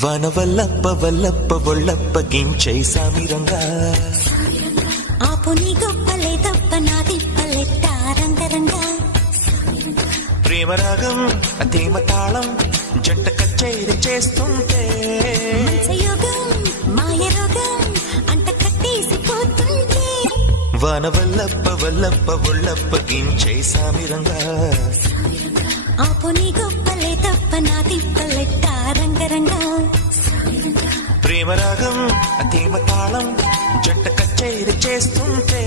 వనవల్లప్ప వల్లప్ప ఒళ్ళప్ప గించై సామిరంగా ఆపు నీ గొప్పలే తప్ప నా తిప్పలెట్ట రంగరంగా ప్రేమరాగం తేమ తాళం జంట కచేరి చేస్తుంటే మంచయోగం మాయ రోగం అంట కట్టేసిపోతుంటే వనవల్లప్ప వల్లప్ప ఒళ్ళప్ప గించై సామిరంగా ఆపు నీ గొప్పలే తప్ప నా తిప్పలెట్ట రంగరంగా ప్రేమరాగం తేమ తాళం జంట కచేరి చేస్తుంటే